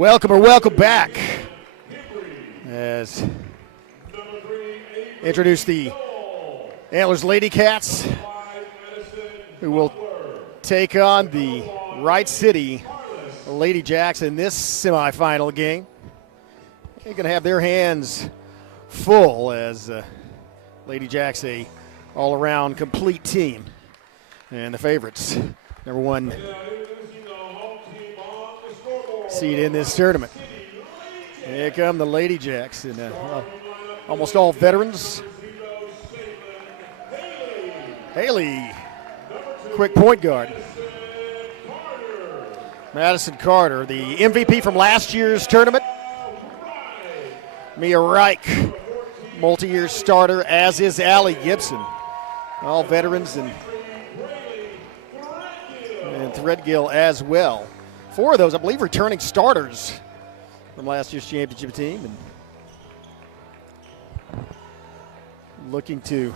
Welcome back. As introduce the Antlers Lady Cats, who will take on the Wright City Lady Jacks in this semifinal game. They're going to have their hands full as Lady Jacks a all-around complete team. And the favorites, number one seed in this tournament. Here come the Lady Jacks, and almost all veterans. Haley, quick point guard. Madison Carter, the MVP from last year's tournament. Mia Wright, multi-year starter, as is Allie Gibson. All veterans, and Threadgill as well. Four of those, I believe, returning starters from last year's championship team, and looking to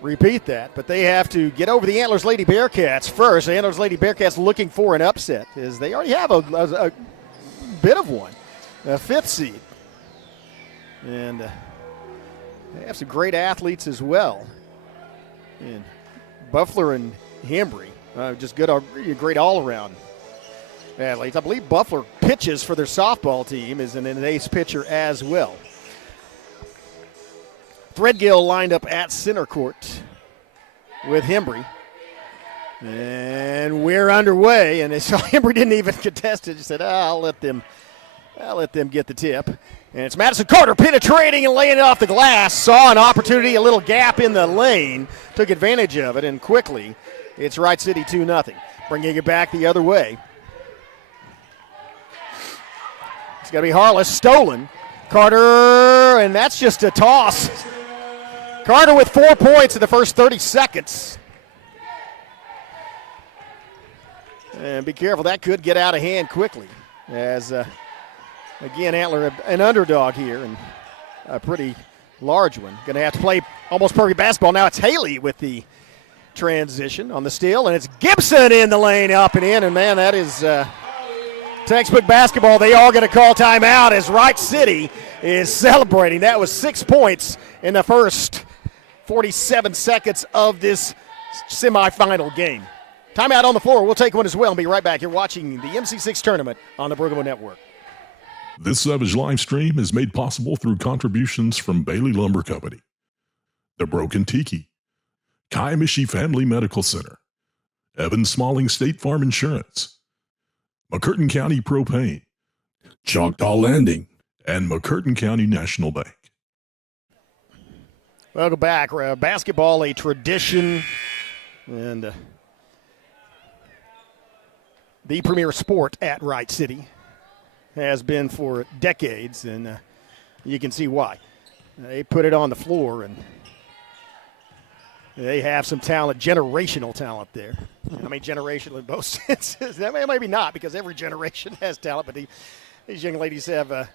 repeat that. But they have to get over the Antlers Lady Bearcats first. The Antlers Lady Bearcats looking for an upset, as they already have a bit of one, a fifth seed. And they have some great athletes as well. And Buffler and Hembry, just great all-around athletes. I believe Buffler pitches for their softball team, is an ace pitcher as well. Threadgill lined up at center court with Hembry. And we're underway, and so Hembry didn't even contest it. He said, I'll let them get the tip. And it's Madison Carter penetrating and laying it off the glass. Saw an opportunity, a little gap in the lane, took advantage of it, and quickly it's Wright City 2-0. Bringing it back the other way. It's going to be Harless, stolen. Carter, and that's just a toss. Carter with 4 points in the first 30 seconds. And be careful, that could get out of hand quickly. As, again, Antler, an underdog here, and a pretty large one. Going to have to play almost perfect basketball. Now it's Haley with the transition on the steal, and it's Gibson in the lane, up and in, and man, that is textbook basketball. They are going to call timeout as Wright City is celebrating. That was 6 points in the first 47 seconds of this semifinal game. Timeout on the floor. We'll take one as well and be right back. You're watching the MC-6 tournament on the Bergamo Network. This Savage live stream is made possible through contributions from Bailey Lumber Company, The Broken Tiki, Kaimishi Family Medical Center, Evan Smalling State Farm Insurance, McCurtain County Propane, Choctaw Landing, and McCurtain County National Bank. Welcome back. Basketball, a tradition, and the premier sport at Wright City. Has been for decades, and you can see why. They put it on the floor, and they have some talent, generational talent there. I mean, generational in both senses. Maybe not, because every generation has talent, but these young ladies have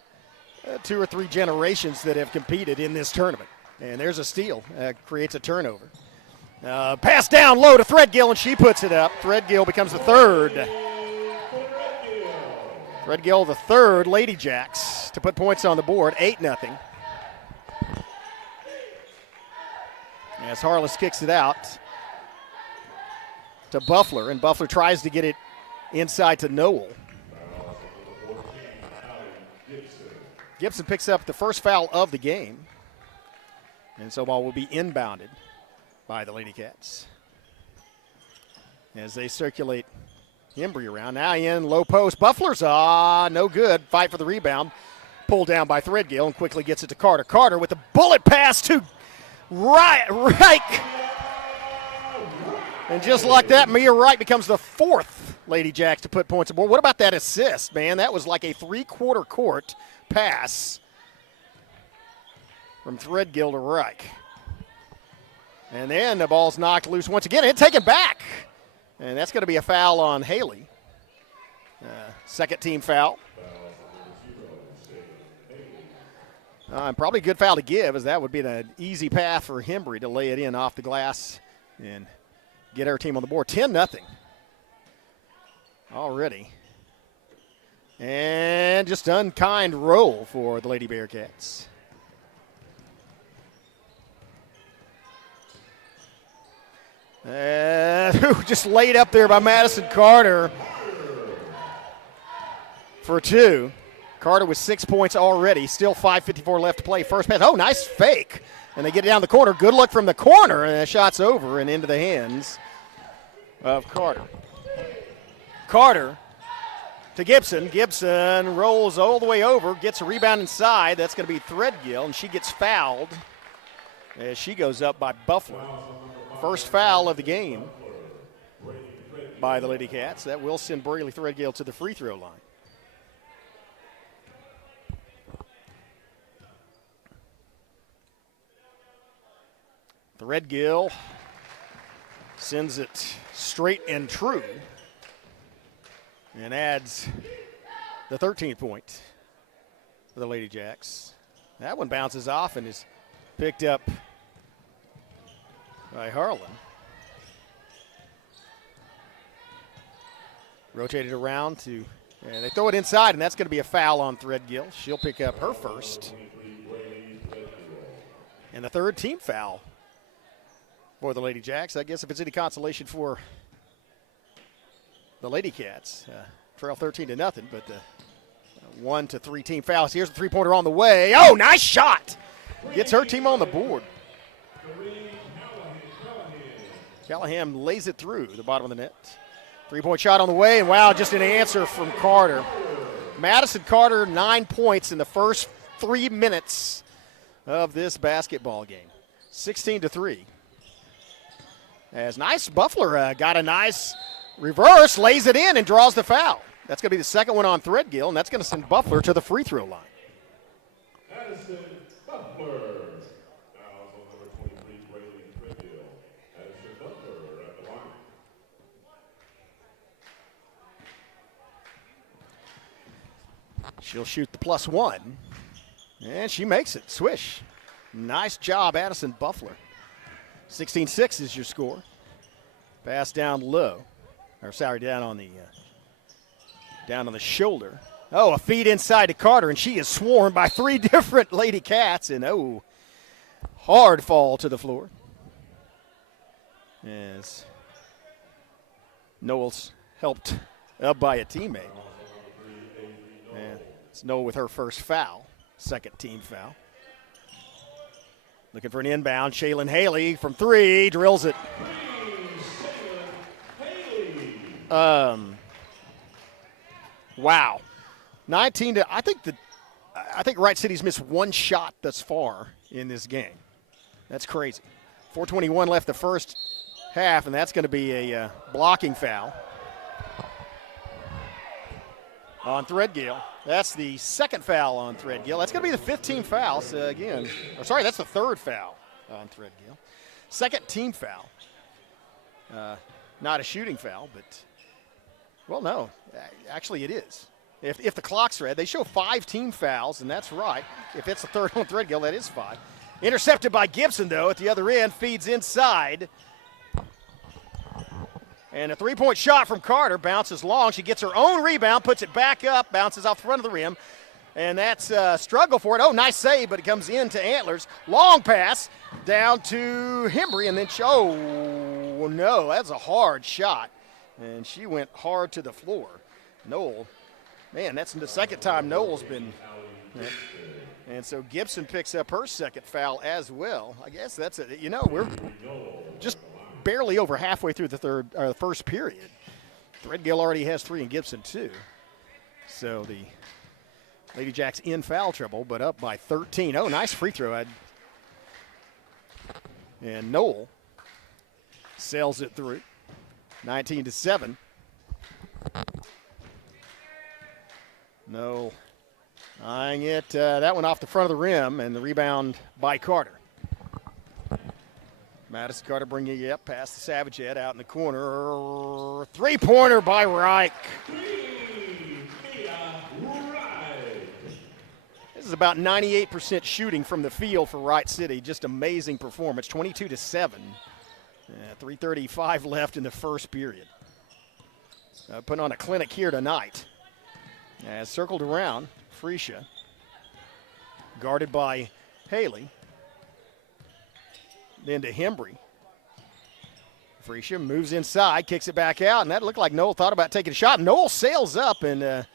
2 or 3 generations that have competed in this tournament. And there's a steal, creates a turnover. Pass down low to Threadgill, and she puts it up. Threadgill becomes the third. Threadgill, the third Lady Jacks to put points on the board, 8-0. As Harless kicks it out to Buffler, and Buffler tries to get it inside to Noel. Gibson picks up the first foul of the game, and so ball will be inbounded by the Lady Cats as they circulate Hembry around. Now in low post. Buffler's no good. Fight for the rebound. Pulled down by Threadgill and quickly gets it to Carter. Carter with the bullet pass to Wright. And just like that, Mia Wright becomes the fourth Lady Jacks to put points aboard. What about that assist, man? That was like a three-quarter court pass from Threadgill to Wright. And then the ball's knocked loose once again and taken back. And that's going to be a foul on Haley. Second team foul. Probably a good foul to give, as that would be an easy path for Hembry to lay it in off the glass and get our team on the board. 10-0 already. And just unkind roll for the Lady Bearcats. Just laid up there by Madison Carter for 2. Carter with 6 points already. Still 5:54 left to play. First pass. Oh, nice fake. And they get it down the corner. Good look from the corner. And the shot's over and into the hands of Carter. Carter to Gibson. Gibson rolls all the way over. Gets a rebound inside. That's going to be Threadgill. And she gets fouled as she goes up by Buffalo. First foul of the game by the Lady Cats. That will send Braley Threadgill to the free throw line. Threadgill sends it straight and true and adds the 13th point for the Lady Jacks. That one bounces off and is picked up by Harlan. Rotated around to, and they throw it inside, and that's going to be a foul on Threadgill. She'll pick up her first. And the third team foul for the Lady Jacks. I guess if it's any consolation for the Lady Cats, trail 13-0, but the 1 to 3 team fouls. Here's the three-pointer on the way. Oh, nice shot. Gets her team on the board. Callahan lays it through the bottom of the net. Three-point shot on the way, and wow, just an answer from Carter. Madison Carter, 9 points in the first 3 minutes of this basketball game. 16-3. As nice, Buffalo got a nice reverse, lays it in, and draws the foul. That's going to be the second one on Threadgill, and that's going to send Buffalo to the free throw line. Addison Butler. Fouls on number 23, Braley Threadgill. Addison Butler at the line. She'll shoot the +1, and she makes it. Swish. Nice job, Addison Buffler. 16-6 is your score. Pass down low, or sorry, down on the shoulder. Oh, a feed inside to Carter, and she is swarmed by 3 different Lady Cats, and oh, hard fall to the floor. As Noel's helped up by a teammate. And it's Noel with her first foul, second team foul. Looking for an inbound. Shaylin Haley from 3, drills it. Wow. 19 to, I think Wright City's missed 1 shot thus far in this game. That's crazy. 4:21 left the first half, and that's going to be a blocking foul on Threadgill. That's the second foul on Threadgill. That's going to be the 15th foul. So again, that's the third foul on Threadgill. Second team foul. Not a shooting foul, but, well, no. Actually, it is. If the clock's red, they show 5 team fouls, and that's right. If it's the third on Threadgill, that is 5. Intercepted by Gibson, though, at the other end. Feeds inside. And a 3-point shot from Carter bounces long. She gets her own rebound, puts it back up, bounces off the front of the rim. And that's a struggle for it. Oh, nice save, but it comes into Antlers. Long pass down to Hembry, and then, oh, no, that's a hard shot. And she went hard to the floor. Noel, man, that's the second time Noel's been. And so Gibson picks up her second foul as well. I guess that's it. You know, we're just barely over halfway through the first period. Threadgill already has 3 and Gibson 2. So the Lady Jacks in foul trouble, but up by 13. Oh, nice free throw. And Noel sails it through. 19-7. Noel eyeing it. That one off the front of the rim, and the rebound by Carter. Madison Carter bringing it up past the Savage Head out in the corner. Three-pointer by Wright. This is about 98% shooting from the field for Wright City. Just amazing performance. 22-7. 3:35 left in the first period. Putting on a clinic here tonight As circled around, Freesia, guarded by Haley. Then to Hembry. Freesia moves inside, kicks it back out, and that looked like Noel thought about taking a shot. Noel sails up, and it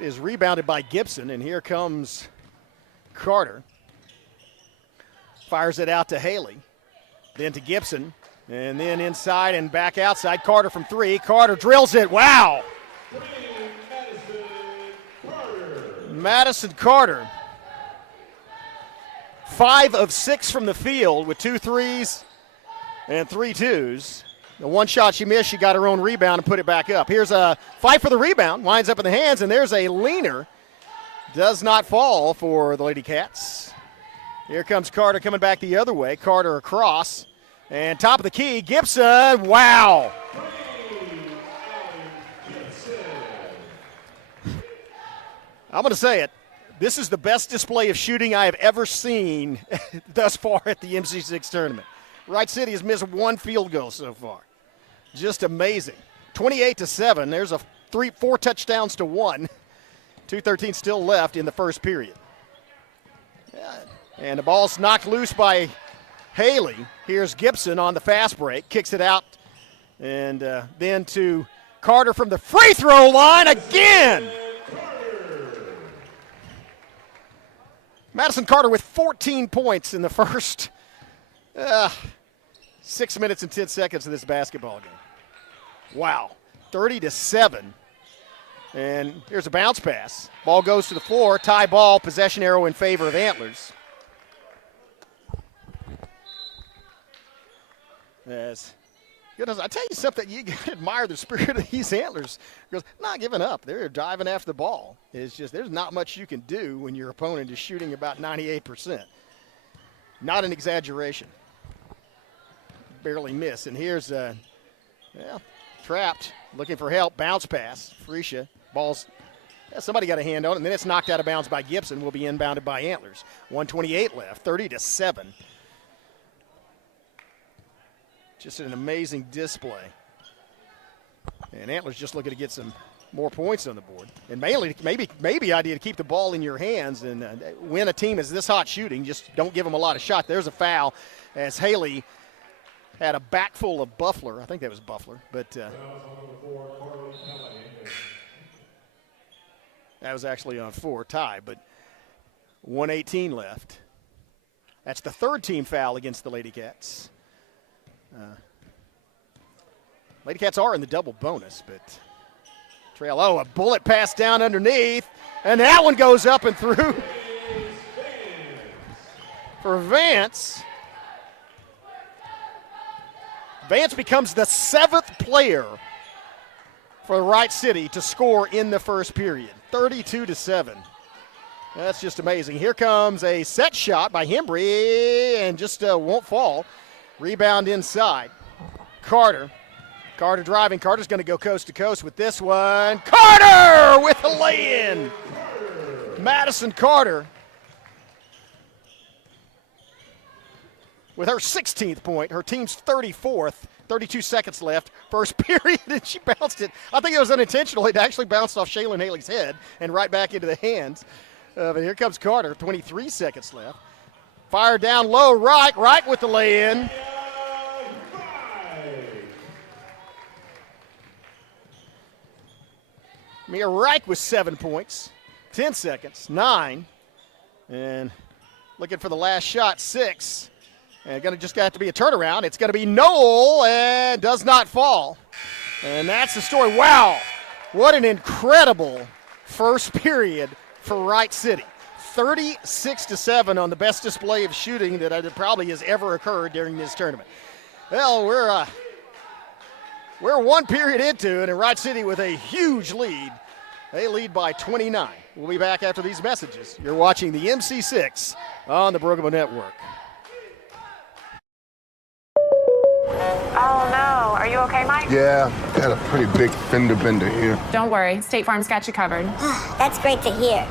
is rebounded by Gibson, and here comes Carter. Fires it out to Haley, then to Gibson, and then inside and back outside. Carter from three. Carter drills it. Wow! Madison Carter. 5 of 6 from the field with 2 threes and 3 twos. The one shot she missed, she got her own rebound and put it back up. Here's a fight for the rebound. Winds up in the hands, and there's a leaner. Does not fall for the Lady Cats. Here comes Carter coming back the other way. Carter across. And top of the key, Gibson. Wow. I'm going to say it. This is the best display of shooting I have ever seen thus far at the MC-6 tournament. Wright City has missed 1 field goal so far. Just amazing. 28-7. There's a 4 touchdowns to 1. 2:13 still left in the first period. And the ball's knocked loose by Haley. Here's Gibson on the fast break. Kicks it out. And then to Carter from the free throw line again. Madison Carter with 14 points in the first 6 minutes and 10 seconds of this basketball game. Wow, 30-7. And here's a bounce pass. Ball goes to the floor. Tie ball, possession arrow in favor of Antlers. Yes. Goodness, I tell you something, you can admire the spirit of these Antlers. Because not giving up. They're diving after the ball. It's just there's not much you can do when your opponent is shooting about 98%. Not an exaggeration. Barely miss. And here's, trapped, looking for help. Bounce pass. Freesia. Ball's, somebody got a hand on it. And then it's knocked out of bounds by Gibson. Will be inbounded by Antlers. 1:28 left. 30-7. Just an amazing display. And Antlers just looking to get some more points on the board. And mainly, maybe idea to keep the ball in your hands and when a team is this hot shooting, just don't give them a lot of shot. There's a foul as Haley had a back full of Buffler. I think that was Buffler. But that was actually on 4 tie. But 1:18 left. That's the 3rd team foul against the Lady Cats. Lady Cats are in the double bonus, but trail. Oh, a bullet pass down underneath, and that one goes up and through for Vance. Vance becomes the 7th player for Wright City to score in the first period. 32-7. That's just amazing. Here comes a set shot by Hembry, and just won't fall. Rebound inside. Carter driving. Carter's going to go coast to coast with this one. Carter with a lay-in. Madison Carter with her 16th point, her team's 34th. 32 seconds left. First period, and she bounced it. I think it was unintentional. It actually bounced off Shaylin Haley's head and right back into the hands. But here comes Carter. 23 seconds left. Fire down low, Wright with the lay-in. Mia Wright with 7 points. 10 seconds, 9. And looking for the last shot, 6. And just got to be a turnaround. It's going to be Noel, and does not fall. And that's the story. Wow, what an incredible first period for Wright City. 36-7 on the best display of shooting that probably has ever occurred during this tournament. Well, we're 1 period into it, and Wright City with a huge lead. They lead by 29. We'll be back after these messages. You're watching the MC-6 on the Brugamo Network. Oh no, are you okay, Mike? Yeah, got a pretty big fender bender here. Don't worry, State Farm's got you covered. That's great to hear.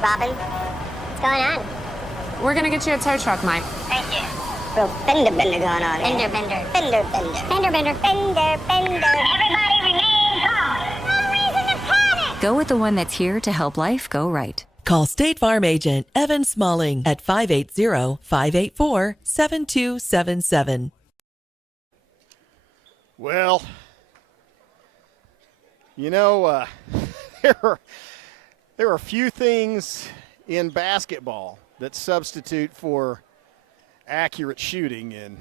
Robin, what's going on? We're gonna get you a tow truck, Mike. Thank you. Real fender bender going on. Fender bender. Fender bender. Fender bender. Fender bender. Everybody remain calm. No reason to panic. Go with the one that's here to help life go right. Call State Farm agent Evan Smalling at 580-584-7277. Well, you know, there are few things in basketball that substitute for accurate shooting, and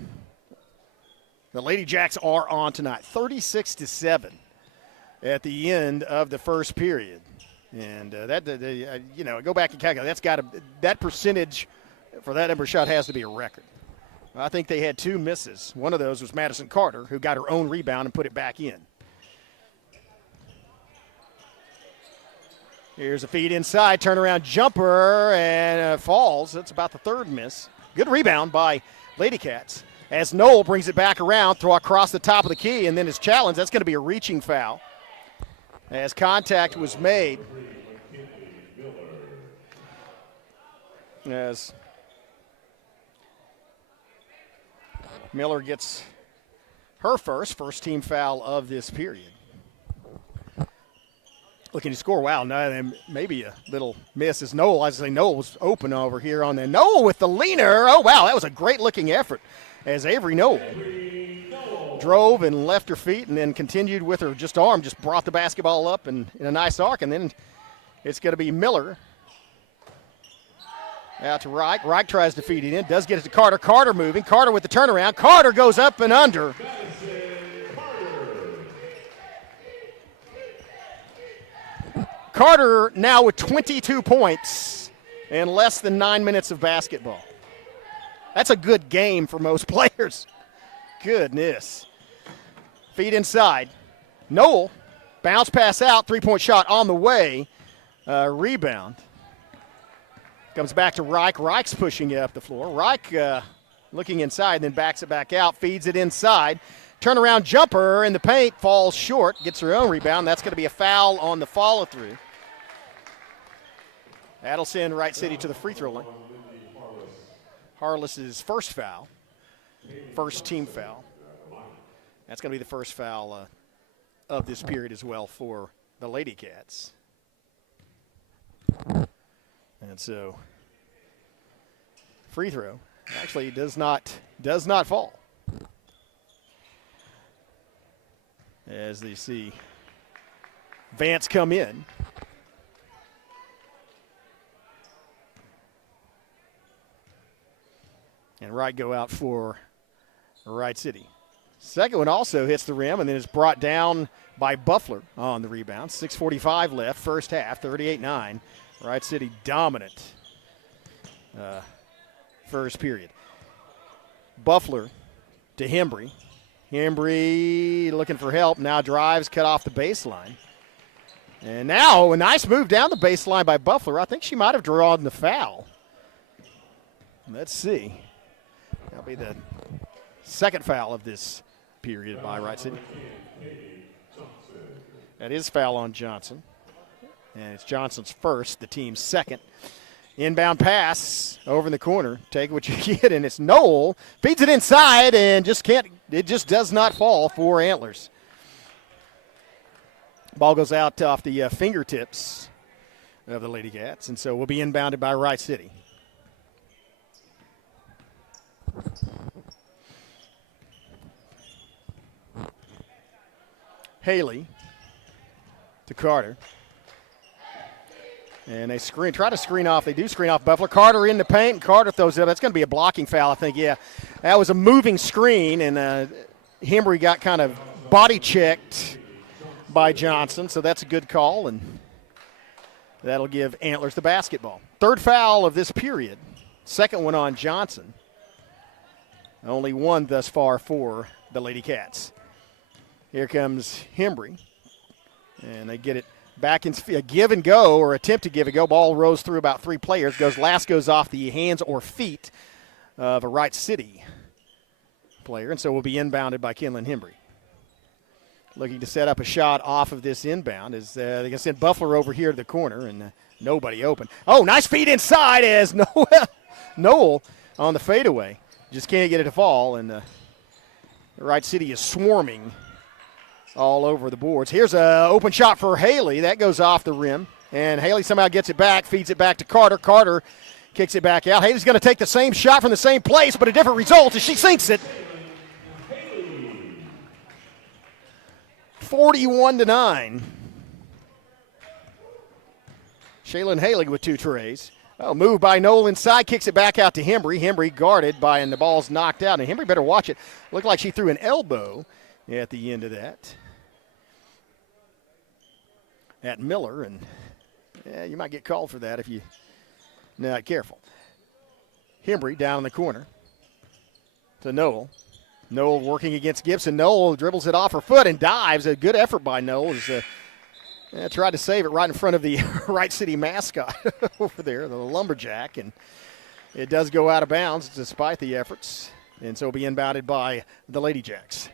the Lady Jacks are on tonight, 36-7 at the end of the first period. And go back and calculate. That percentage for that number shot has to be a record. I think they had two misses. One of those was Madison Carter, who got her own rebound and put it back in. Here's a feed inside, turnaround jumper, and falls. That's about the third miss. Good rebound by Lady Cats. As Noel brings it back around, throw across the top of the key, and then his challenge. That's going to be a reaching foul. As contact was made. As Miller gets her first team foul of this period. Looking to score. Wow, no, maybe a little miss as Noel. I say Noel was open over here on the Noel with the leaner. Oh, wow, that was a great looking effort as Avery Noel drove and left her feet and then continued with her arm, just brought the basketball up in a nice arc. And then it's going to be Miller out to Wright. Wright tries to feed it in, does get it to Carter. Carter moving. Carter with the turnaround. Carter goes up and under. Carter now with 22 points in less than 9 minutes of basketball. That's a good game for most players. Goodness. Feed inside. Noel, bounce pass out, three-point shot on the way. Rebound. Comes back to Reich. Reich's pushing it up the floor. Reich looking inside and then backs it back out, feeds it inside. Turnaround jumper in the paint, falls short, gets her own rebound. That's going to be a foul on the follow-through. That'll send Wright City to the free throw line. Harless's first foul, first team foul. That's going to be the first foul of this period as well for the Lady Cats. And so, free throw actually does not fall. As they see Vance come in. And Wright go out for Wright City. Second one also hits the rim and then is brought down by Buffler on the rebound. 6:45 left, first half, 38-9. Wright City dominant first period. Buffler to Hembry. Hembry looking for help, now drives, cut off the baseline. And now a nice move down the baseline by Buffler. I think she might have drawn the foul. Let's see. That'll be the second foul of this period by Wright City. That is foul on Johnson. And it's Johnson's first, the team's second. Inbound pass over in the corner. Take what you get, and it's Noel. Feeds it inside and it just does not fall for Antlers. Ball goes out off the fingertips of the Lady Cats, and so will be inbounded by Wright City. Haley to Carter. And they try to screen off. They do screen off Buffler. Carter in the paint, and Carter throws it up. That's going to be a blocking foul, I think, yeah. That was a moving screen, and Hembry got kind of body checked by Johnson, so that's a good call, and that'll give Antlers the basketball. Third foul of this period. Second one on Johnson. Only one thus far for the Lady Cats. Here comes Hembry, and they get it back in a give and go, or attempt to give and go. Ball rolls through about three players. Goes off the hands or feet of a Wright City player, and so will be inbounded by Kinlan Hembry. Looking to set up a shot off of this inbound as they're going to send Buffler over here to the corner, and nobody open. Oh, nice feed inside as Noel on the fadeaway. Just can't get it to fall, and Wright City is swarming all over the boards. Here's an open shot for Haley. That goes off the rim. And Haley somehow gets it back, feeds it back to Carter. Carter kicks it back out. Haley's going to take the same shot from the same place, but a different result as she sinks it. 41-9. Shaylin Haley with 2 trays. Oh, move by Noel inside, kicks it back out to Hembry. Hembry guarded by, and the ball's knocked out. And Hembry better watch it. Looked like she threw an elbow at the end of that at Miller, and you might get called for that if you're not careful. Hembry down in the corner to Noel. Noel working against Gibson. Noel dribbles it off her foot and dives. A good effort by Noel. Tried to save it right in front of the Wright City mascot over there, the Lumberjack, and it does go out of bounds despite the efforts, and so it'll be inbounded by the Lady Jacks.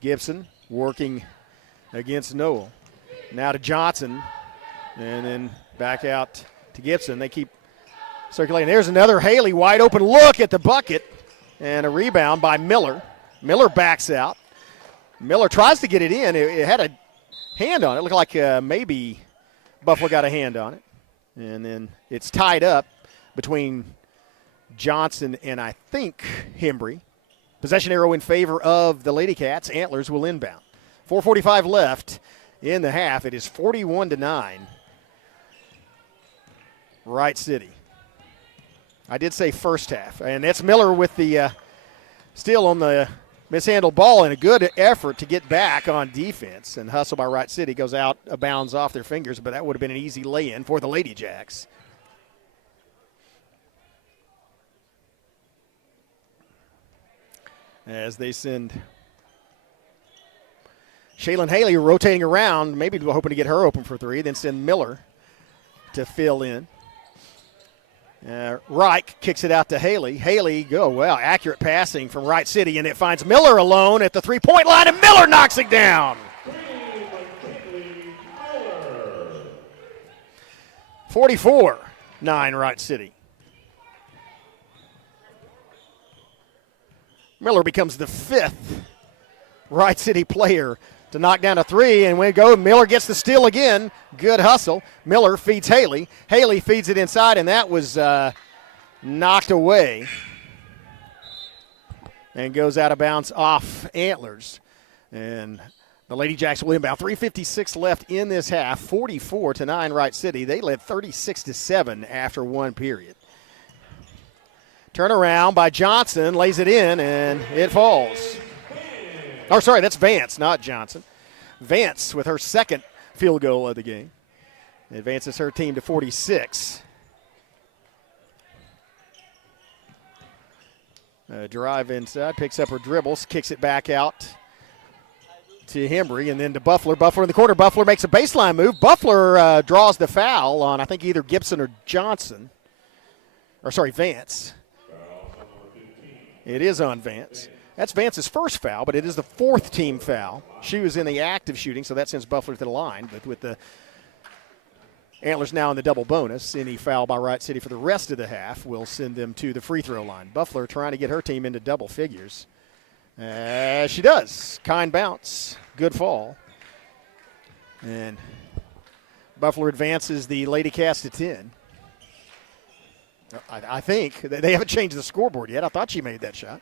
Gibson working against Noel. Now to Johnson, and then back out to Gibson. They keep circulating. There's another Haley wide open look at the bucket, and a rebound by Miller. Miller backs out. Miller tries to get it in. It had a hand on it. It looked like maybe Buffalo got a hand on it. And then it's tied up between Johnson and I think Hembry. Possession arrow in favor of the Lady Cats. Antlers will inbound. 4:45 left in the half. It is 41-9. Wright City. I did say first half. And that's Miller with the steal on the mishandled ball, and a good effort to get back on defense. And hustle by Wright City goes out of bounds off their fingers, but that would have been an easy lay-in for the Lady Jacks. As they send Shaylin Haley rotating around, maybe hoping to get her open for 3, then send Miller to fill in. Wright kicks it out to Haley. Haley, accurate passing from Wright City, and it finds Miller alone at the three-point line, and Miller knocks it down. 44-9 Wright City. Miller becomes the 5th Wright City player to knock down a 3, and when it goes, Miller gets the steal again. Good hustle. Miller feeds Haley. Haley feeds it inside, and that was knocked away and goes out of bounds off Antlers. And the Lady Jacks will inbound. 3:56 left in this half. 44-9 Wright City. They led 36-7 after 1 period. Turnaround by Johnson, lays it in, and it falls. Oh, sorry, that's Vance, not Johnson. Vance with her 2nd field goal of the game. Advances her team to 46. Drive inside, picks up her dribbles, kicks it back out to Hembry, and then to Buffler. Buffler in the corner. Buffler makes a baseline move. Buffler draws the foul on, I think, either Gibson or Johnson. Vance. It is on Vance. That's Vance's first foul, but it is the 4th team foul. She was in the act of shooting, so that sends Buffalo to the line. But with the Antlers now in the double bonus, any foul by Wright City for the rest of the half will send them to the free throw line. Buffalo trying to get her team into double figures. She does. Kind bounce. Good fall. And Buffalo advances the Lady Cats to 10. I think. They haven't changed the scoreboard yet. I thought she made that shot.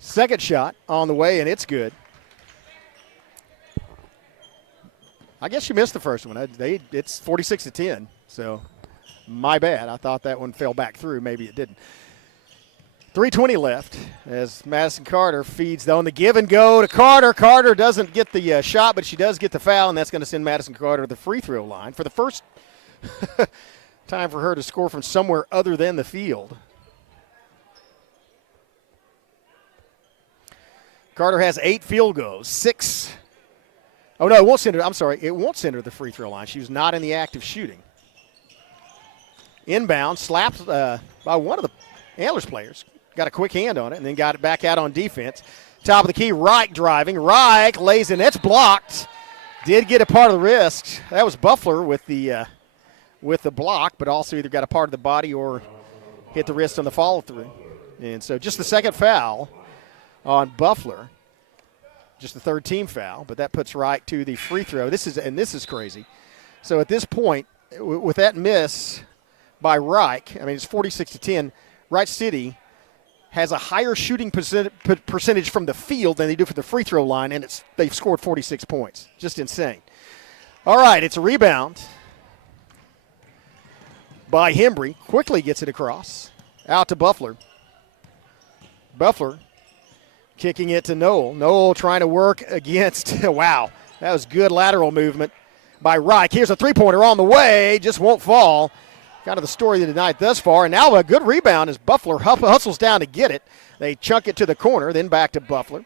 Second shot on the way, and it's good. I guess she missed the first one. It's 46-10, so my bad. I thought that one fell back through. Maybe it didn't. 3:20 left as Madison Carter feeds on the give and go to Carter. Carter doesn't get the shot, but she does get the foul, and that's going to send Madison Carter to the free throw line for the first time for her to score from somewhere other than the field. Carter has 8 field goals, 6. Oh, no, it won't send her. I'm sorry. It won't send her to the free throw line. She was not in the act of shooting. Inbound, slapped by one of the Antlers players. Got a quick hand on it and then got it back out on defense. Top of the key, Wright driving. Wright lays in. It's blocked. Did get a part of the wrist. That was Buffler with the block, but also either got a part of the body or hit the wrist on the follow-through. And so just the second foul on Buffler, just the third team foul, but that puts Wright to the free throw. This is crazy. So at this point, with that miss by Wright, I mean, it's 46-10, Wright City has a higher shooting percentage from the field than they do from the free throw line, and they've scored 46 points. Just insane. All right, it's a rebound by Hembry. Quickly gets it across. Out to Buffler. Buffler kicking it to Noel. Noel trying to work against, wow, that was good lateral movement by Wright. Here's a three-pointer on the way, just won't fall. Kind of the story of the night thus far. And now a good rebound as Buffler hustles down to get it. They chunk it to the corner, then back to Buffler.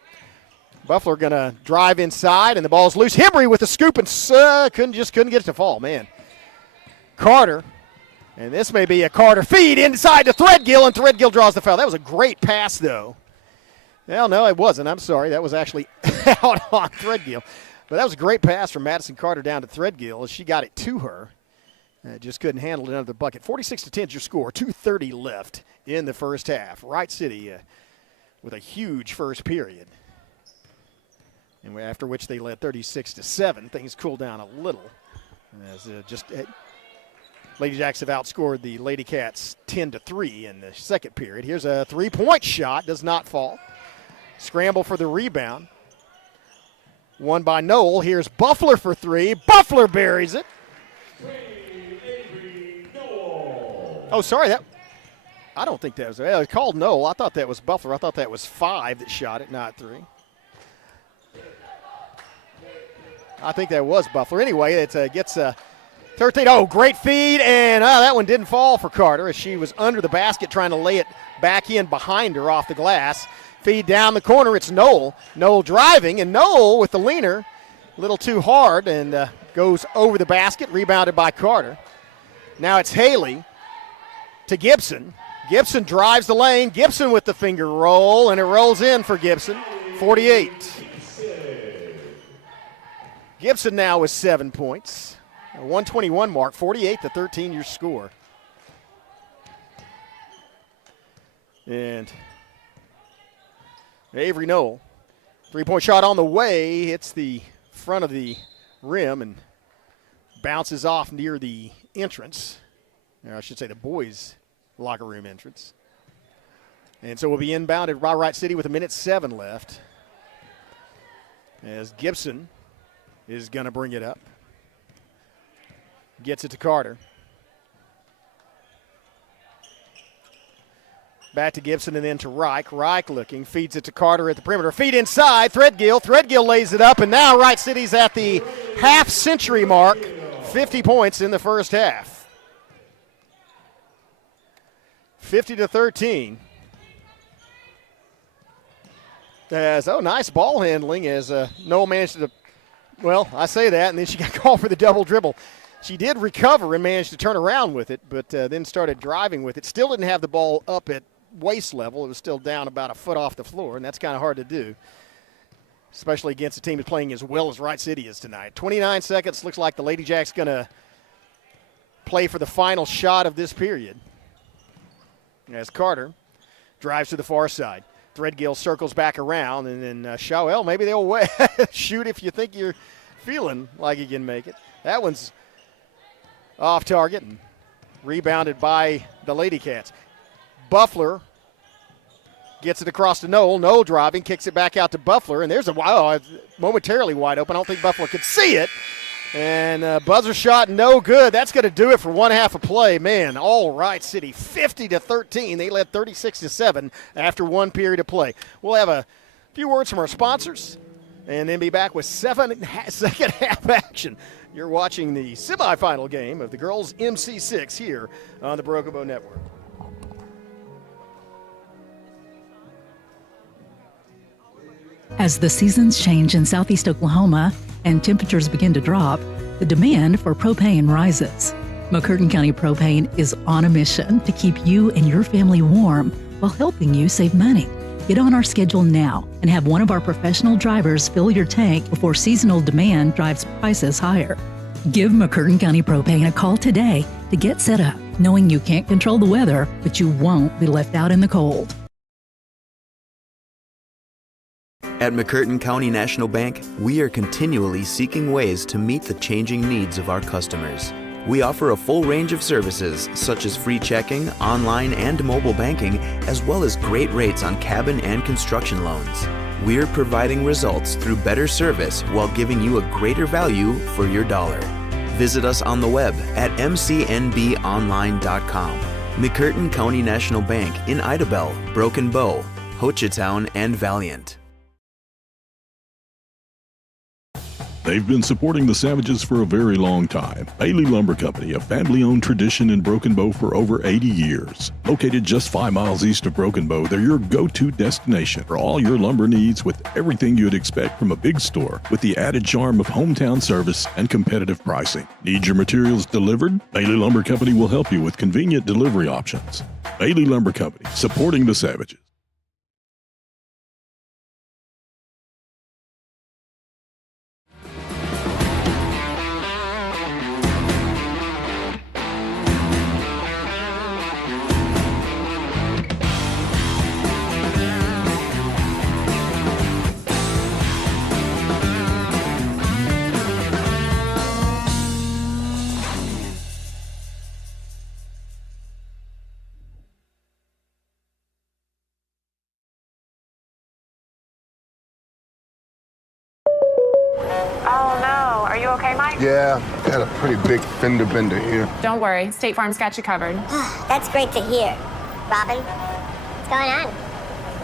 Buffler going to drive inside, and the ball's loose. Hembry with the scoop and couldn't get it to fall, man. Carter, and this may be a Carter feed inside to Threadgill, and Threadgill draws the foul. That was a great pass, though. Well, no, it wasn't. I'm sorry. That was actually out on Threadgill. But that was a great pass from Madison Carter down to Threadgill as she got it to her. Just couldn't handle it under the bucket. 46-10 is your score. 2:30 left in the first half. Wright City with a huge first period. And after which they led 36-7. Things cooled down a little. As Lady Jacks have outscored the Lady Cats 10-3 in the second period. Here's a three-point shot. Does not fall. Scramble for the rebound. Won by Noel. Here's Buffler for three. Buffler buries it. Oh, sorry. I don't think that was. It was called Noel. I thought that was Buffler. I thought that was 5 that shot it, not 3. I think that was Buffler. Anyway, it gets 13. Oh, great feed, and that one didn't fall for Carter as she was under the basket trying to lay it back in behind her off the glass. Feed down the corner. It's Noel. Noel driving, and Noel with the leaner, a little too hard, and goes over the basket, rebounded by Carter. Now it's Haley to Gibson. Gibson drives the lane. Gibson with the finger roll, and it rolls in for Gibson. 48. Gibson now with 7 points. A 121 mark, 48-13 your score. And Avery Noel, three-point shot on the way, hits the front of the rim and bounces off near the entrance. Or I should say the boys' locker room entrance. And so we'll be inbounded by Wright City with 1:07 left. As Gibson is going to bring it up. Gets it to Carter. Back to Gibson and then to Reich. Reich looking, feeds it to Carter at the perimeter. Feed inside, Threadgill. Threadgill lays it up, and now Wright City's at the half-century mark. 50 points in the first half. 50-13. Nice ball handling as Noel managed to, well, I say that, and then she got called for the double dribble. She did recover and managed to turn around with it, but then started driving with it. Still didn't have the ball up at waist level. It was still down about a foot off the floor, and that's kind of hard to do, especially against a team that's playing as well as Wright City is tonight. 29 seconds. Looks like the Lady Jacks going to play for the final shot of this period. As Carter drives to the far side. Threadgill circles back around, and then Shawel, maybe they'll shoot if you think you're feeling like you can make it. That one's off target and rebounded by the Lady Cats. Buffler gets it across to Noel. Noel driving, kicks it back out to Buffler, and there's a momentarily wide open. I don't think Buffler could see it. And buzzer shot, no good. That's going to do it for one half of play. Man, all Wright City, 50-13. They led 36-7 after one period of play. We'll have a few words from our sponsors and then be back with second half action. You're watching the semifinal game of the girls' MC-6 here on the Brocobo Network. As the seasons change in southeast Oklahoma and temperatures begin to drop, the demand for propane rises. McCurtain County Propane is on a mission to keep you and your family warm while helping you save money. Get on our schedule now and have one of our professional drivers fill your tank before seasonal demand drives prices higher. Give McCurtain County Propane a call today to get set up, knowing you can't control the weather, but you won't be left out in the cold. At McCurtain County National Bank, we are continually seeking ways to meet the changing needs of our customers. We offer a full range of services such as free checking, online and mobile banking, as well as great rates on cabin and construction loans. We're providing results through better service while giving you a greater value for your dollar. Visit us on the web at mcnbonline.com. McCurtain County National Bank in Idabel, Broken Bow, Hochatown, and Valiant. They've been supporting the Savages for a very long time. Bailey Lumber Company, a family-owned tradition in Broken Bow for over 80 years. Located just 5 miles east of Broken Bow, they're your go-to destination for all your lumber needs with everything you'd expect from a big store, with the added charm of hometown service and competitive pricing. Need your materials delivered? Bailey Lumber Company will help you with convenient delivery options. Bailey Lumber Company, supporting the Savages. Oh no, are you okay, Mike? Yeah, got a pretty big fender bender here. Don't worry, State Farm's got you covered. That's great to hear. Robin, what's going on?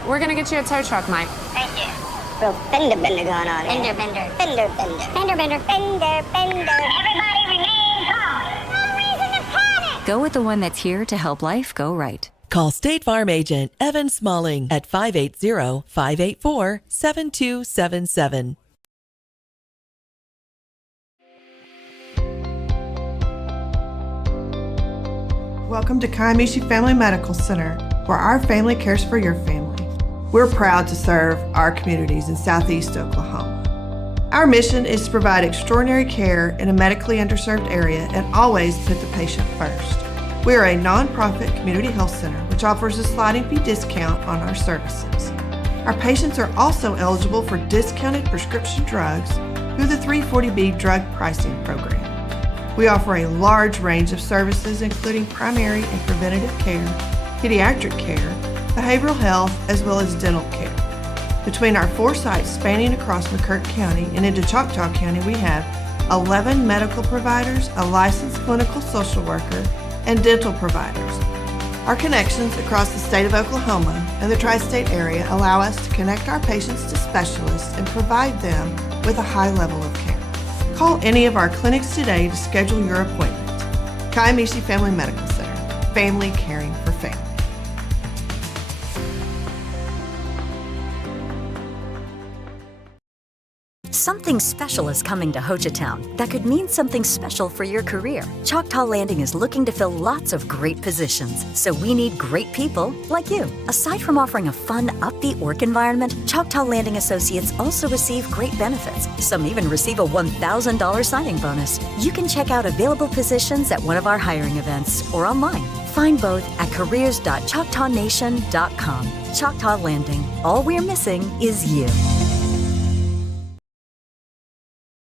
We're gonna get you a tow truck, Mike. Thank you. Real fender bender going on here. Fender bender. Fender bender. Fender bender. Fender bender. Everybody remain calm. No reason to panic. Go with the one that's here to help life go right. Call State Farm agent Evan Smalling at 580-584-7277. Welcome to Kiamichi Family Medical Center, where our family cares for your family. We're proud to serve our communities in Southeast Oklahoma. Our mission is to provide extraordinary care in a medically underserved area and always put the patient first. We are a nonprofit community health center which offers a sliding fee discount on our services. Our patients are also eligible for discounted prescription drugs through the 340B drug pricing program. We offer a large range of services including primary and preventative care, pediatric care, behavioral health, as well as dental care. Between our 4 sites spanning across McCurtain County and into Choctaw County, we have 11 medical providers, a licensed clinical social worker, and dental providers. Our connections across the state of Oklahoma and the tri-state area allow us to connect our patients to specialists and provide them with a high level of care. Call any of our clinics today to schedule your appointment. Kiamichi Family Medical Center, family caring for family. Something special is coming to Hochatown that could mean something special for your career. Choctaw Landing is looking to fill lots of great positions, so we need great people like you. Aside from offering a fun, upbeat work environment, Choctaw Landing Associates also receive great benefits. Some even receive a $1,000 signing bonus. You can check out available positions at one of our hiring events or online. Find both at careers.choctawnation.com. Choctaw Landing. All we're missing is you.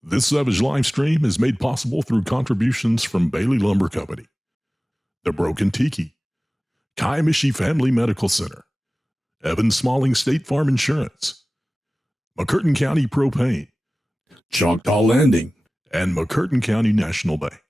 This Savage live stream is made possible through contributions from Bailey Lumber Company, The Broken Tiki, Kiamichi Family Medical Center, Evan Smalling State Farm Insurance, McCurtain County Propane, Choctaw Landing, and McCurtain County National Bank.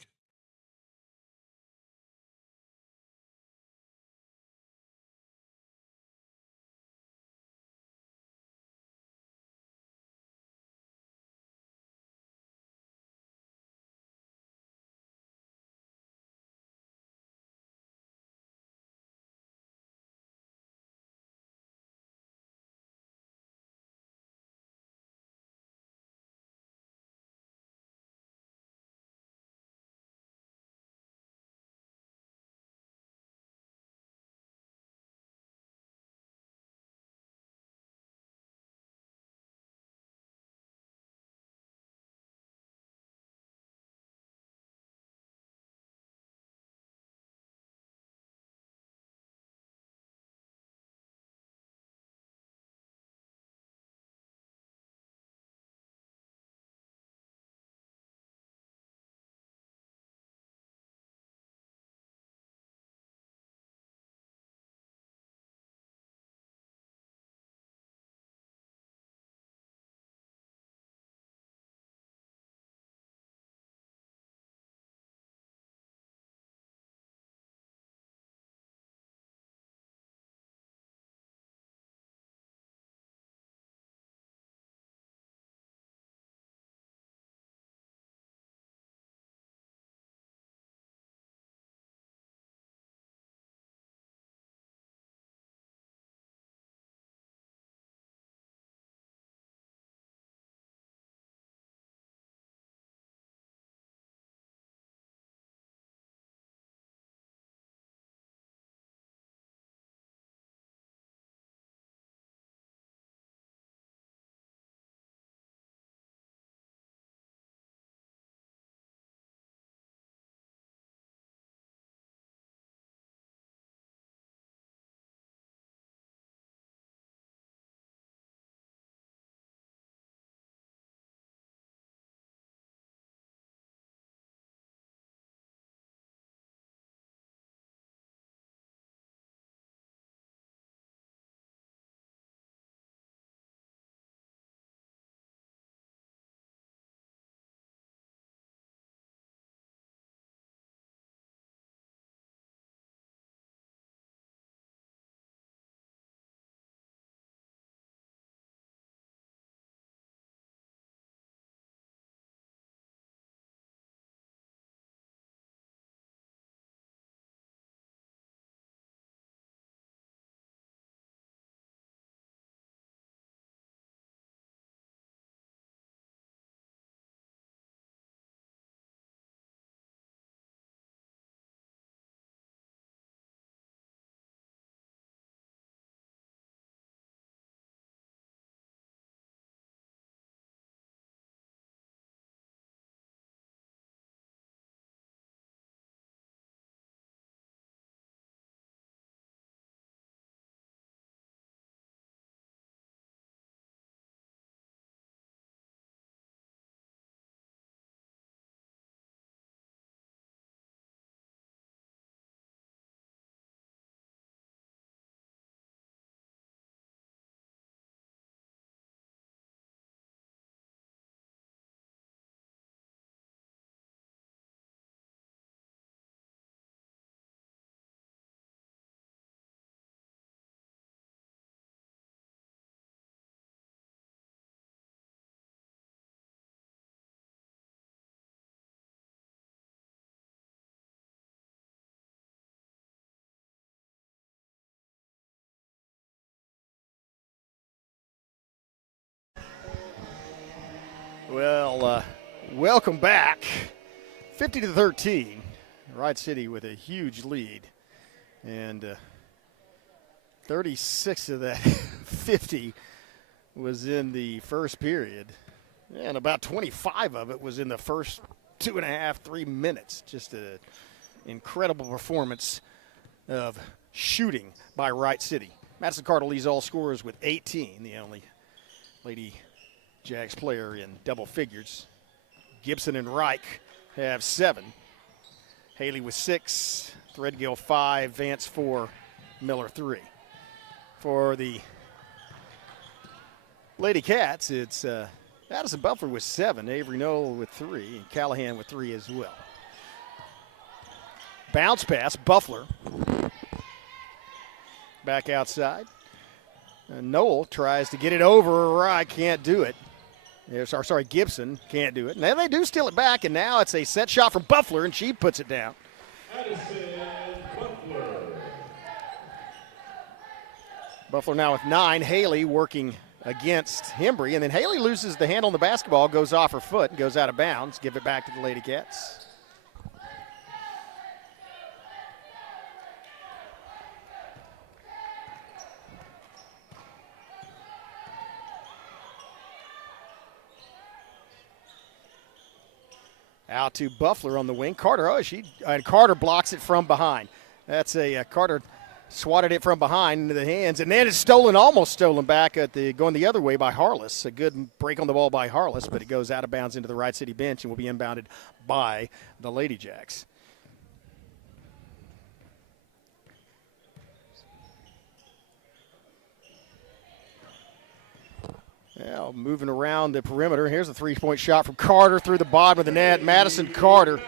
Well, welcome back. 50-13. Wright City with a huge lead. And 36 of that 50 was in the first period. And about 25 of it was in the first 2.5, 3 minutes. Just an incredible performance of shooting by Wright City. Madison Carter leads all scorers with 18, the only Lady Jacks player in double figures. Gibson and Reich have 7. Haley with 6, Threadgill 5, Vance 4, Miller 3. For the Lady Cats, it's Addison Butler with 7, Avery Noel with 3, and Callahan with 3 as well. Bounce pass, Buffler. Back outside. Noel tries to get it over. Reich can't do it. Gibson can't do it. And then they do steal it back, and now it's a set shot from Buffler, and she puts it down. Buffler now with 9. Haley working against Hembry, and then Haley loses the handle on the basketball, goes off her foot, and goes out of bounds. Give it back to the Lady Cats. Out to Buffler on the wing. Carter, Carter blocks it from behind. That's Carter swatted it from behind into the hands, and then it's stolen, almost stolen back going the other way by Harless. A good break on the ball by Harless, but it goes out of bounds into the Wright City bench and will be inbounded by the Lady Jacks. Now moving around the perimeter. Here's a three-point shot from Carter through the bottom of the net. Madison Carter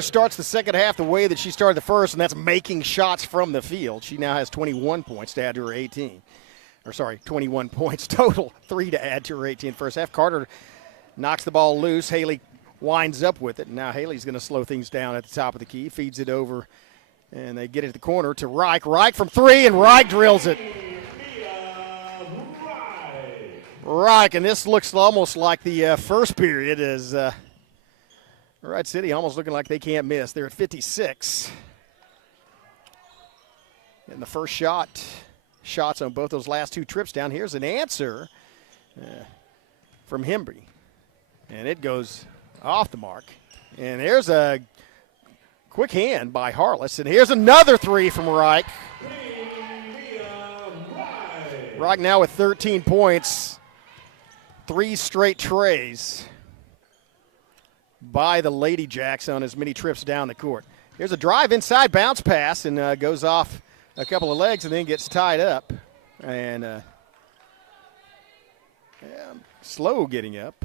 starts the second half the way that she started the first, and that's making shots from the field. She now has 21 points to add to her 18. 21 points total, 3 to add to her 18 first half. Carter knocks the ball loose. Haley winds up with it. And now Haley's going to slow things down at the top of the key, feeds it over, and they get it to the corner to Reich. Reich from 3, and Reich drills it. Reich, and this looks almost like the first period as Wright City almost looking like they can't miss. They're at 56. And the first shots on both those last 2 trips down. Here's an answer from Hembry. And it goes off the mark. And there's a quick hand by Harless. And here's another 3 from Reich. Reich now with 13 points. 3 straight trays by the Lady Jacks on as many trips down the court. Here's a drive inside, bounce pass, and goes off a couple of legs and then gets tied up. And slow getting up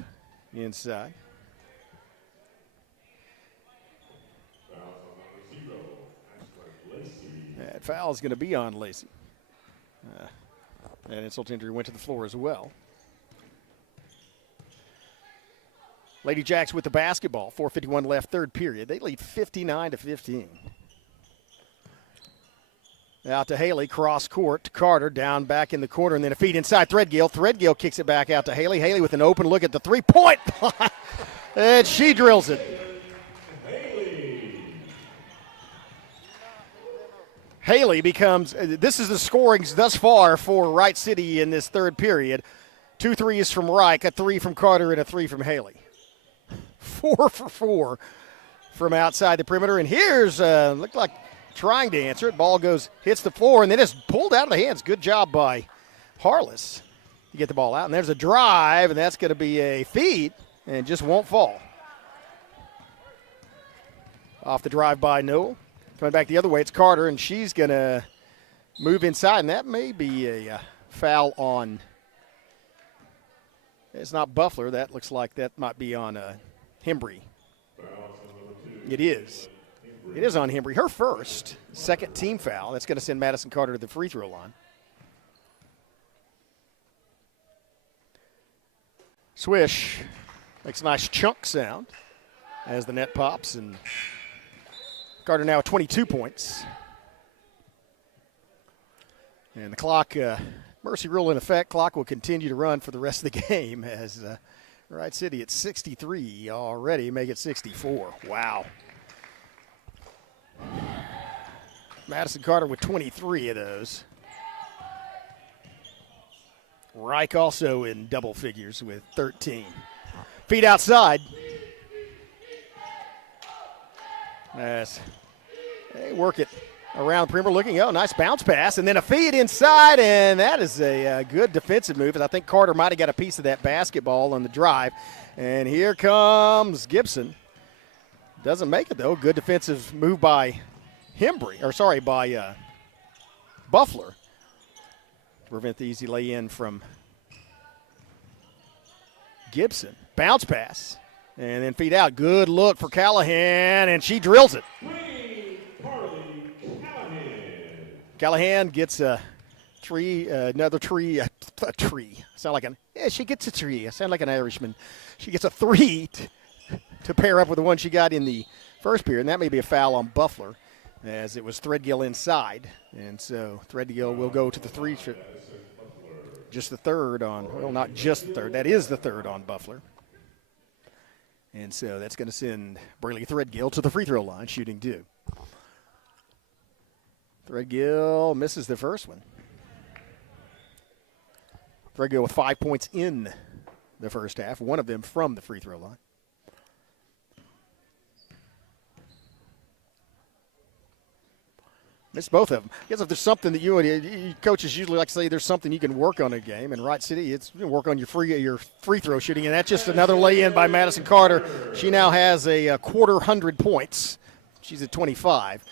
inside. That foul is going to be on Lacey. And insult to injury went to the floor as well. Lady Jacks with the basketball. 4:51 left, third period. They lead 59-15. Out to Haley, cross court to Carter, down back in the corner, and then a feed inside Threadgill. Threadgill kicks it back out to Haley. Haley with an open look at the three-point line, and she drills it. Haley becomes, this is the scorings thus far for Wright City in this third period. 2 threes from Reich, a 3 from Carter, and a 3 from Haley. 4 for 4 from outside the perimeter. And here's, looked like trying to answer it. Ball hits the floor, and then it's pulled out of the hands. Good job by Harless to get the ball out. And there's a drive, and that's going to be a feed, and it just won't fall. Off the drive by Noel. Coming back the other way, it's Carter, and she's going to move inside, and that may be a foul on. It's not Buffler. That looks like that might be on Hembry. It is. It is on Hembry. Her first, second team foul. That's going to send Madison Carter to the free throw line. Swish makes a nice chunk sound as the net pops, and Carter now 22 points. And the clock, mercy rule in effect, clock will continue to run for the rest of the game as Wright City at 63 already, make it 64. Wow. Madison Carter with 23 of those. Reich also in double figures with 13. Feet outside. As they work it around the perimeter looking. Oh, nice bounce pass. And then a feed inside, and that is a good defensive move. And I think Carter might have got a piece of that basketball on the drive. And here comes Gibson. Doesn't make it, though. Good defensive move by Buffler. To prevent the easy lay-in from Gibson. Bounce pass. And then feed out. Good look for Callahan, and she drills it. Callahan gets a tree. Sound like she gets a tree. I sound like an Irishman. She gets a three to pair up with the one she got in the first period, and that may be a foul on Buffler, as it was Threadgill inside. And so Threadgill will go to the three. Just the third on, well, not just the third. That is the third on Buffler. And so that's going to send Braley Threadgill to the free throw line, shooting 2. Threadgill misses the first one. Threadgill with 5 points in the first half, one of them from the free throw line. Missed both of them. I guess if there's something that you coaches usually like to say, there's something you can work on in a game. And Wright City, it's work on your free throw shooting, and that's just another lay-in by Madison Carter. She now has a 200 points. She's at 25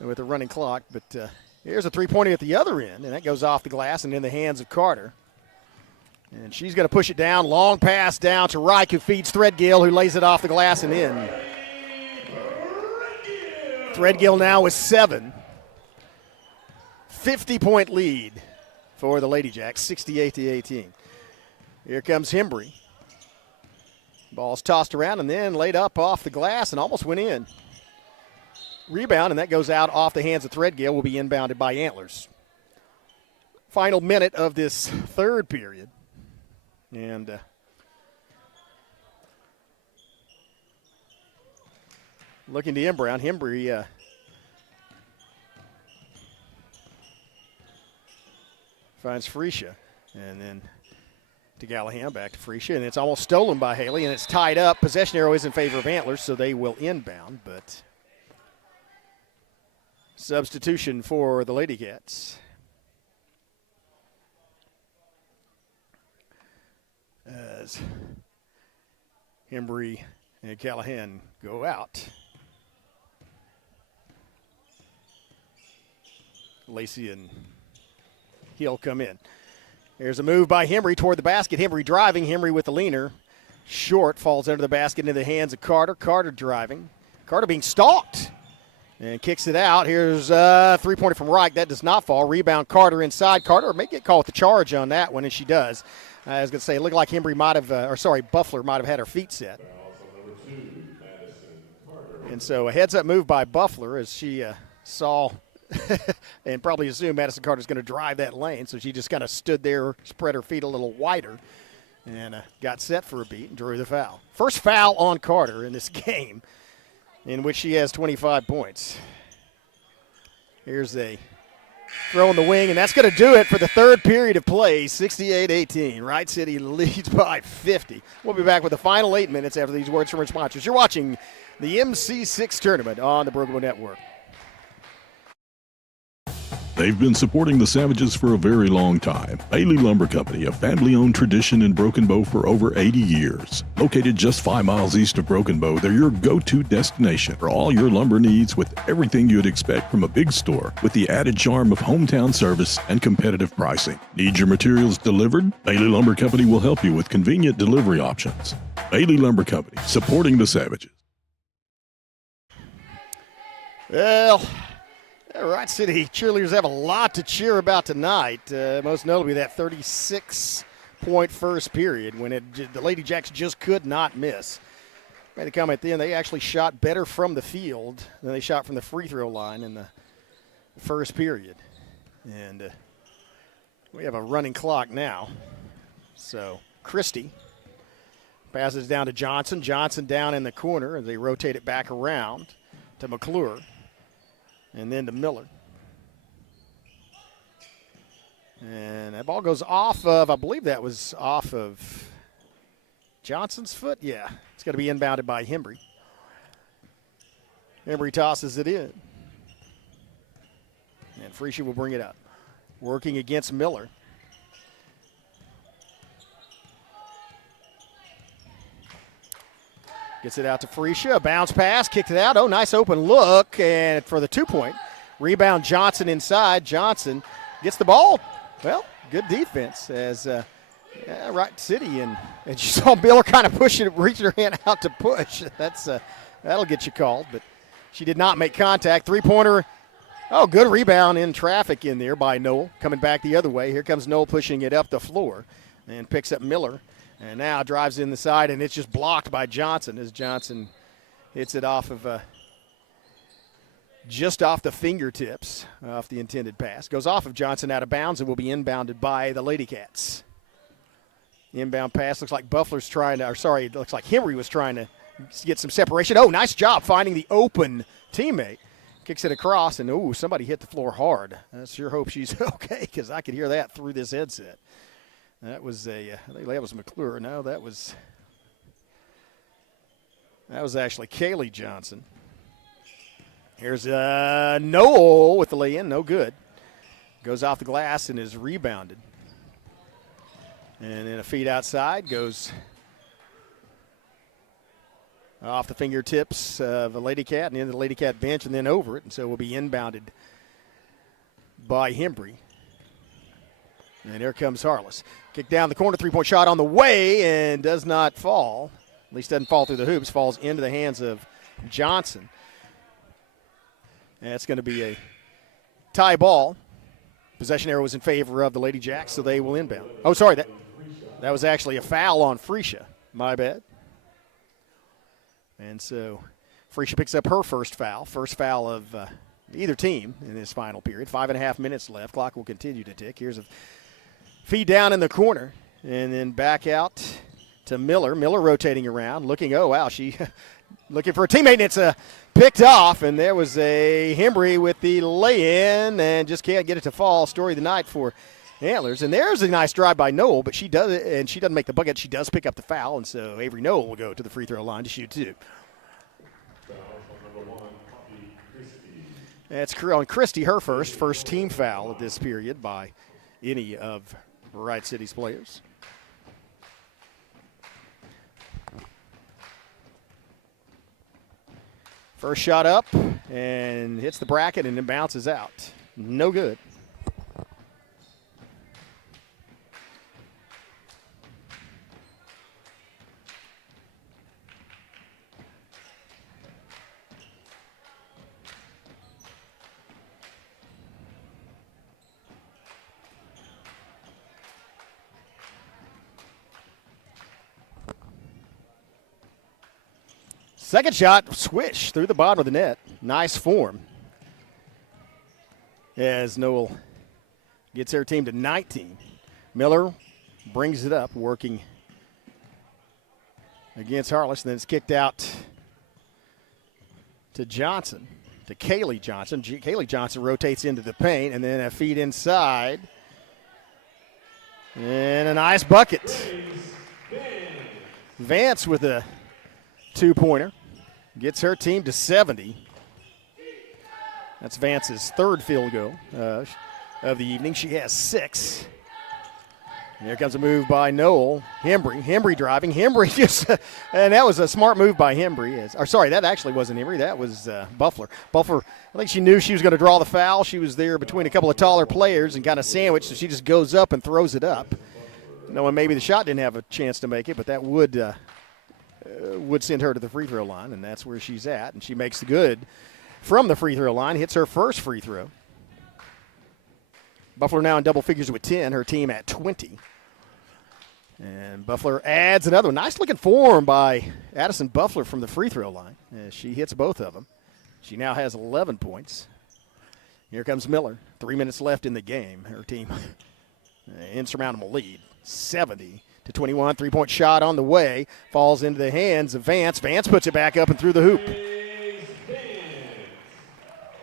with a running clock. But here's a three-pointer at the other end, and that goes off the glass and in the hands of Carter. And she's going to push it down. Long pass down to Reich, who feeds Threadgill, who lays it off the glass and in. Threadgill now with 7. 50-point lead for the Lady Jacks, 68-18. Here comes Hembry. Ball's tossed around and then laid up off the glass and almost went in. Rebound, and that goes out off the hands of Threadgill, will be inbounded by Antlers. Final minute of this third period. And looking to inbound, Hembry finds Freesia, and then to Callahan, back to Freesia, and it's almost stolen by Haley, and it's tied up. Possession arrow is in favor of Antlers, so they will inbound, but substitution for the Lady Cats. As Hembry and Callahan go out. Lacey and He'll come in. There's a move by Hembry toward the basket. Hembry driving. Hembry with the leaner. Short, falls under the basket into the hands of Carter. Carter driving. Carter being stalked and kicks it out. Here's a three-pointer from Reich. That does not fall. Rebound Carter inside. Carter may get caught with the charge on that one, and she does. I was going to say, it looked like Hembry might have, Buffler might have had her feet set. And so a heads-up move by Buffler as she saw and probably assumed Madison Carter's going to drive that lane, so she just kind of stood there, spread her feet a little wider, and got set for a beat and drew the foul. First foul on Carter in this game, in which she has 25 points. Here's a throw in the wing, and that's going to do it for the third period of play, 68-18. Wright City leads by 50. We'll be back with the final 8 minutes after these words from our sponsors. You're watching the MC-6 tournament on the Brookwood Network. They've been supporting the Savages for a very long time. Bailey Lumber Company, a family-owned tradition in Broken Bow for over 80 years. Located just 5 miles east of Broken Bow, they're your go-to destination for all your lumber needs with everything you'd expect from a big store, with the added charm of hometown service and competitive pricing. Need your materials delivered? Bailey Lumber Company will help you with convenient delivery options. Bailey Lumber Company, supporting the Savages. Well, Wright City cheerleaders have a lot to cheer about tonight, most notably that 36-point first period when the Lady Jacks just could not miss. Made a comment at the end, they actually shot better from the field than they shot from the free throw line in the first period. And we have a running clock now. So Christie Passes down to Johnson. Johnson down in the corner as they rotate it back around to McClure. And then to Miller. And that ball goes off of, I believe that was off of Johnson's foot. Yeah, it's going to be inbounded by Hembry. Hembry tosses it in. And Freesia will bring it up. Working against Miller. Gets it out to Freesia. Bounce pass, kicked it out. Oh, nice open look. And for the 2-point. Rebound Johnson inside. Johnson gets the ball. Well, good defense as Wright City. And you saw Miller kind of pushing it, reaching her hand out to push. That'll get you called. But she did not make contact. 3-pointer. Oh, good rebound in traffic in there by Noel. Coming back the other way. Here comes Noel pushing it up the floor and picks up Miller. And now drives in the side, and it's just blocked by Johnson as Johnson hits it off of just off the fingertips off the intended pass. Goes off of Johnson out of bounds and will be inbounded by the Lady Cats. Inbound pass looks like Buffler's trying to, it looks like Hembry was trying to get some separation. Oh, nice job finding the open teammate. Kicks it across, and ooh, somebody hit the floor hard. I sure hope she's okay because I could hear that through this headset. That was I think that was McClure. No, that was actually Kaylee Johnson. Here's Noel with the lay-in, no good. Goes off the glass and is rebounded. And then a feed outside goes off the fingertips of the Lady Cat and into the Lady Cat bench and then over it. And so will be inbounded by Hembry. And here comes Harless. Kick down the corner, 3-point shot on the way and does not fall. At least doesn't fall through the hoops, falls into the hands of Johnson. And it's going to be a tie ball. Possession arrow was in favor of the Lady Jacks, so they will inbound. Oh, sorry, that was actually a foul on Freesia. My bad. And so Freesia picks up her first foul of either team in this final period. 5.5 minutes left. Clock will continue to tick. Here's a feed down in the corner, and then back out to Miller. Miller rotating around, looking, oh, wow, she looking for a teammate, and it's picked off, and there was a Hembry with the lay-in and just can't get it to fall. Story of the night for Antlers. And there's a nice drive by Noel, but she does it, and she doesn't make the bucket. She does pick up the foul, and so Avery Noel will go to the free throw line to shoot two. That's on Christie, her first team foul of this period by any of Wright City's players. First shot up and hits the bracket and then bounces out. No good. Second shot, swish through the bottom of the net. Nice form. As Noel gets her team to 19. Miller brings it up, working against Harless. And then it's kicked out to Johnson, to Kaylee Johnson. Kaylee Johnson rotates into the paint, and then a feed inside. And a nice bucket. Vance with a two-pointer. Gets her team to 70. That's Vance's third field goal of the evening. She has 6. And here comes a move by Noel. Hembry driving. Hembry just, and that was a smart move by Hembry. That actually wasn't Hembry. That was Buffler. Buffler, I think she knew she was going to draw the foul. She was there between a couple of taller players and kind of sandwiched, so she just goes up and throws it up. Knowing maybe the shot didn't have a chance to make it, but that would send her to the free throw line, and that's where she's at. And she makes the good from the free throw line, hits her first free throw. Buffalo now in double figures with 10, her team at 20. And Buffalo adds another one. Nice looking form by Addison Buffalo from the free throw line. She hits both of them. She now has 11 points. Here comes Miller. 3 minutes left in the game. Her team insurmountable lead, 70 21. Three-point shot on the way. Falls into the hands of Vance. Vance puts it back up and through the hoop.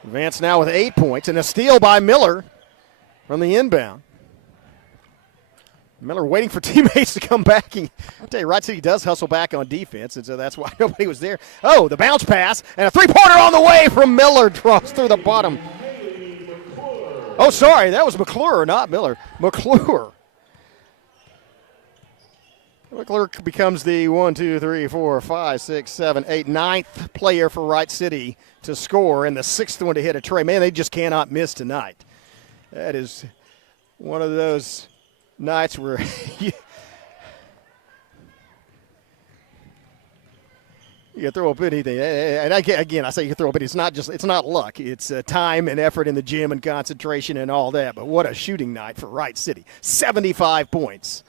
Vance now with 8 points, and a steal by Miller from the inbound. Miller waiting for teammates to come back. I tell you, Wright City does hustle back on defense, and so that's why nobody was there. Oh, the bounce pass, and a three-pointer on the way from Miller. Drops through the bottom. Oh, sorry, that was McClure, not Miller. McClure. McClure becomes the 9th player for Wright City to score, and the 6th one to hit a tray. Man, they just cannot miss tonight. That is one of those nights where you can throw up anything. And again, I say you can throw up anything. It's not luck. It's time and effort in the gym and concentration and all that. But what a shooting night for Wright City. 75 points.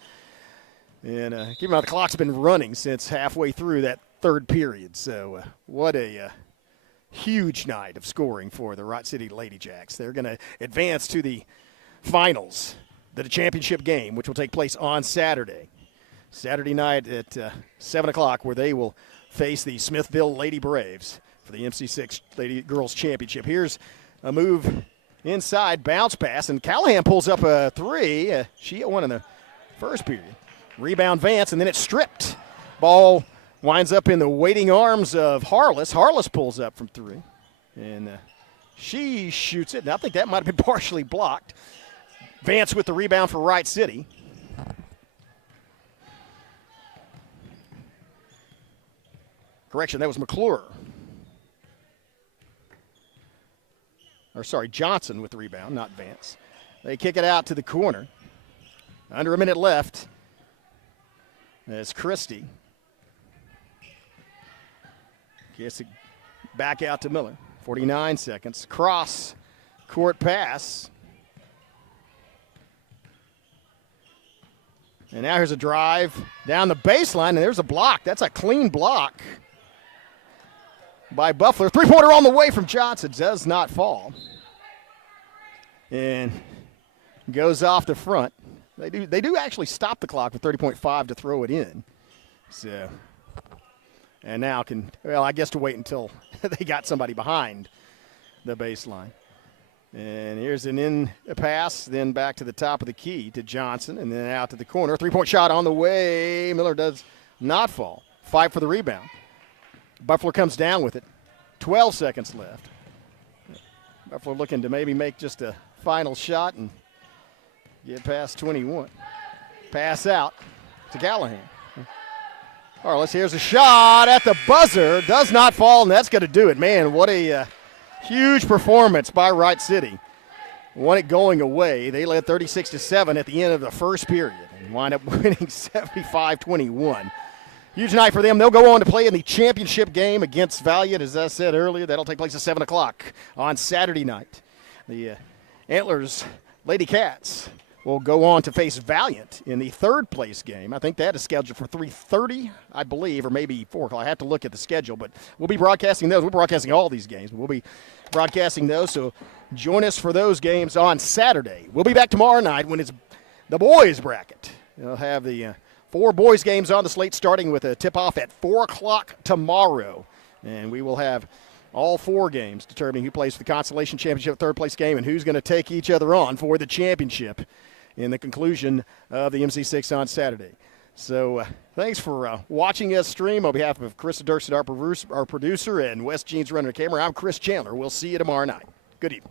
And keep in mind, the clock's been running since halfway through that third period. So what a huge night of scoring for the Wright City Lady Jacks. They're going to advance to the finals, the championship game, which will take place on Saturday. Saturday night at 7 o'clock, where they will face the Smithville Lady Braves for the MC-6 Lady Girls Championship. Here's a move inside, bounce pass, and Callahan pulls up a three. She hit one in the first period. Rebound Vance, and then it's stripped. Ball winds up in the waiting arms of Harless. Harless pulls up from three, and she shoots it. And I think that might have been partially blocked. Vance with the rebound for Wright City. Correction, that was McClure. Johnson with the rebound, not Vance. They kick it out to the corner. Under a minute left. As Christie gets it back out to Miller. 49 seconds. Cross court pass. And now here's a drive down the baseline, and there's a block. That's a clean block by Buffler. Three-pointer on the way from Johnson. Does not fall. And goes off the front. They do actually stop the clock with 30.5 to throw it in. So, and now I guess to wait until they got somebody behind the baseline. And here's an in pass, then back to the top of the key to Johnson, and then out to the corner. Three-point shot on the way. Miller does not fall. Fight for the rebound. Buffalo comes down with it. 12 seconds left. Buffalo looking to maybe make just a final shot and get past 21. Pass out to Callahan. Harless, here's a shot at the buzzer. Does not fall, and that's going to do it. Man, what a huge performance by Wright City. Won it going away. They led 36-7 at the end of the first period and wind up winning 75-21. Huge night for them. They'll go on to play in the championship game against Valiant, as I said earlier. That'll take place at 7 o'clock on Saturday night. The Antlers Lady Cats will go on to face Valiant in the third place game. I think that is scheduled for 3:30, I believe, or maybe 4 o'clock. I have to look at the schedule, but we'll be broadcasting those. We're broadcasting all these games, but we'll be broadcasting those, so join us for those games on Saturday. We'll be back tomorrow night when it's the boys bracket. They'll have the 4 boys games on the slate, starting with a tip-off at 4 o'clock tomorrow, and we will have all 4 games determining who plays for the Constellation Championship third place game and who's going to take each other on for the championship in the conclusion of the MC-6 on Saturday. So thanks for watching us stream. On behalf of Chris Dirksen, our producer, and Wes Jeans running the camera, I'm Chris Chandler. We'll see you tomorrow night. Good evening.